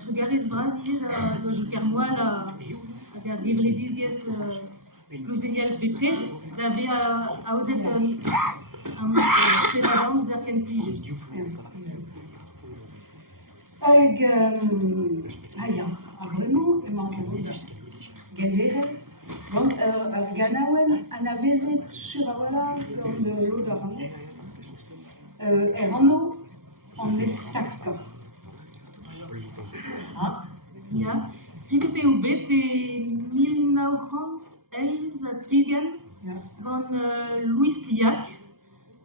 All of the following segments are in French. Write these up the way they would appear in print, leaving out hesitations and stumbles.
Trugaris Brasil, je perds-moi der gevredigez plusieurs betre, d'avea auzet am pedadam zerken plijes. Vraiment, galère. Donc, Ganawen, on a visité sur voilà, comme de l'eau d'Aran. Erano, on est stack. Ja, skrivet det ubet i 1930 van Louis Llach,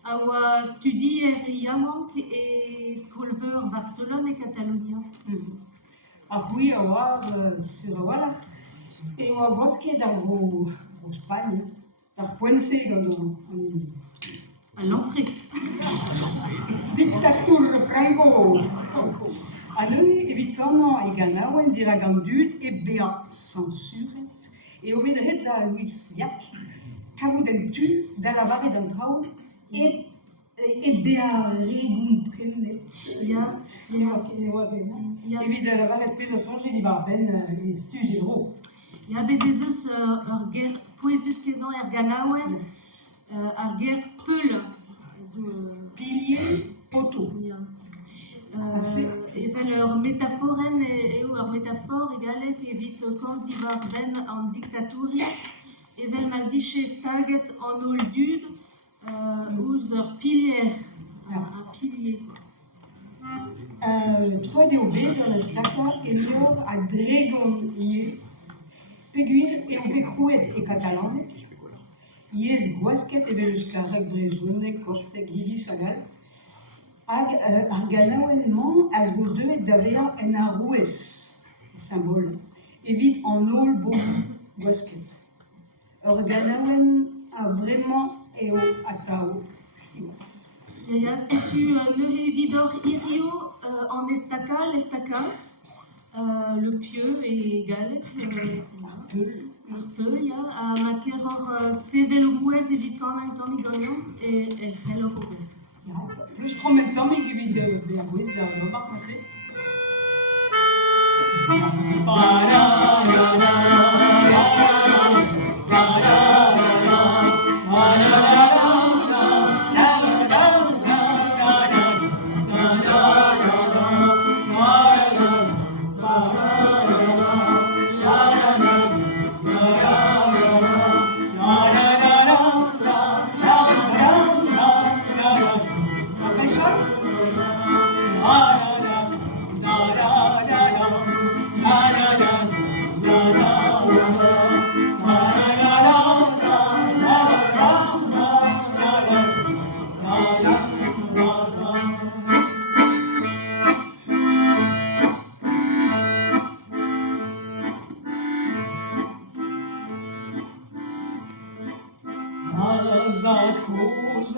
a studié Yamank et Scolver Barcelone et Catalonia. Oui, sur voilà. Et on a bosqué dans vos Espagne, dans Puense, À l'entrée. Dictature Franco. Alors, évidemment, il y a un diragandud et bien censuré. Et au milieu de Louis Llach, quand vous êtes tu dans la vallée d'un trou, et bien rigoupré. Ja, Évidemment, la vallée de plus à songer, il va ben, stuge gros. Ja, bezezus ger poezus kenan ganawen ger peul. Pilier, poteau. Ja. Even leur métaphoren leur métaphore egalet evit kanzivar ben en dictaturis, even ma viche staget en oldud ouz ur pilier, un pilier. Trois DOB dans le staka et mur à Dragon Yes, Peguir et au Becrouet et Catalan. Yes, Guasquet et Veluscarec, Brezune, Corsec, Gili, Chagall. Arganaouennement, Azodeux et Davea en Aroues, symbole. Évite en ol beau Guasquet. Arganaouen a vraiment et au Atao Simas. Ja, si tu ne vidor irio en estaca, l'estaca, le pieu et galek, Arpeul, ja, a makeror sevelumouez evit quand un temps migonion et hello. Plus je prends même temps, mais qui vit de la bouise de l'embarque, ma fille.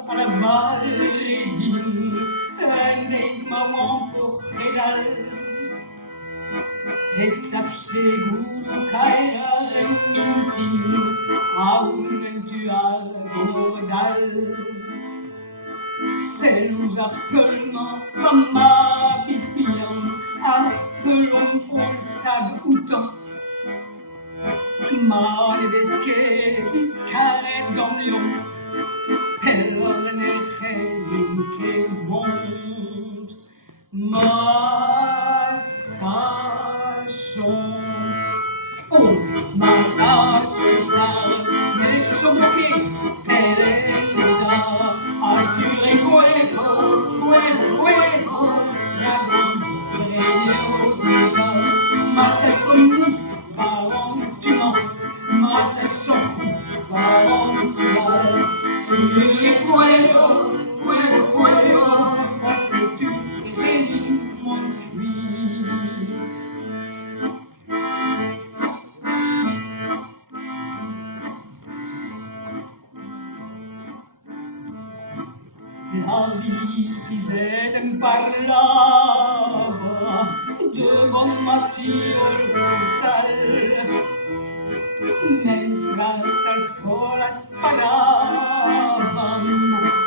À la Valédine, un des moments pour régal. Et sapché goulou caïra remintin, aun tu as gourdal. C'est nous appelons comme ma pipian, appelons pour le stag outan. Ma nevesque discaret ganglion. Pellernechen que monte, massation. Oh, massage ça, mais choqué, pellerza, assuré cueco, la bonne réunion déjà, massage parent tu mens, massage fou, parent tu mens. Sur cuero, c'est une rélie mon cuite. La vie si j'étais parlava de bon Matteo le portal. Mientras al sol asparaban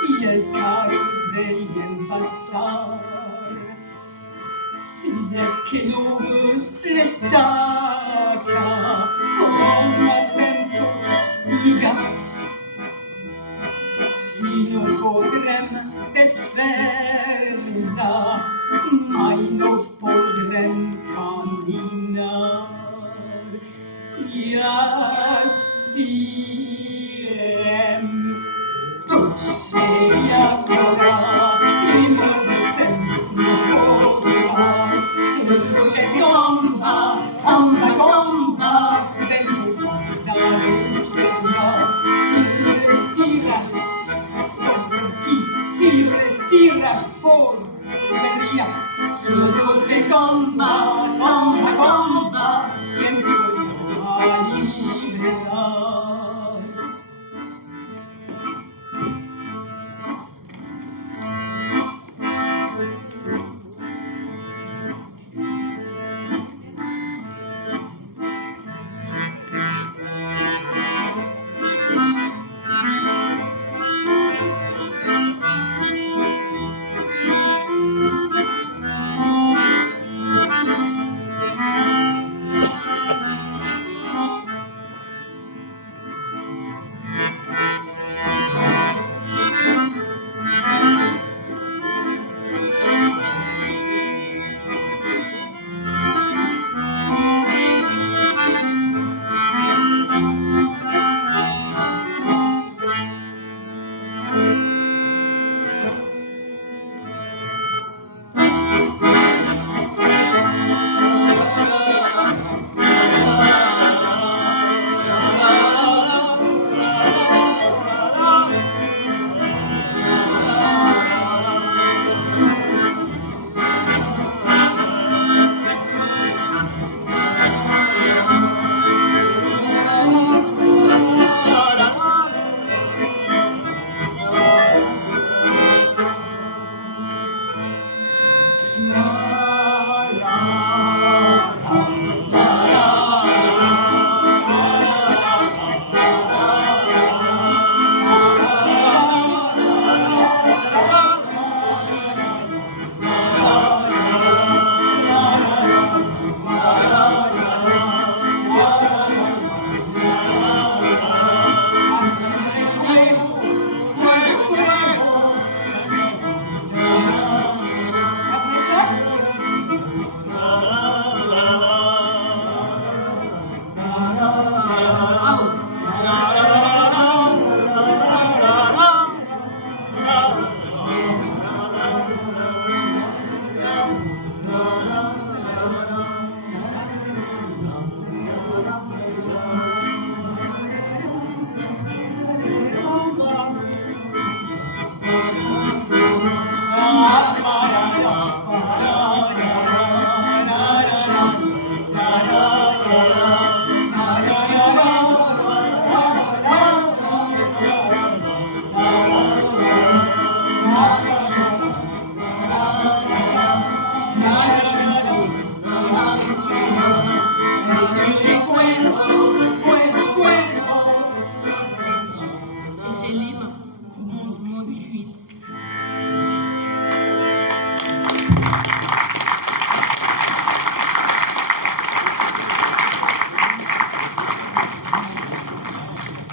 y el carros de veien passar. Si et que no vos l'estaca, on estem tots lligats. Si no podrem desfer-nos, mai no podrem caminar. Si aspirem tots i agora i molt de temps no podrà. Solo de tomba, tomba, tomba, del buida de sembra. Si lo estiras for, vería solo de tomba.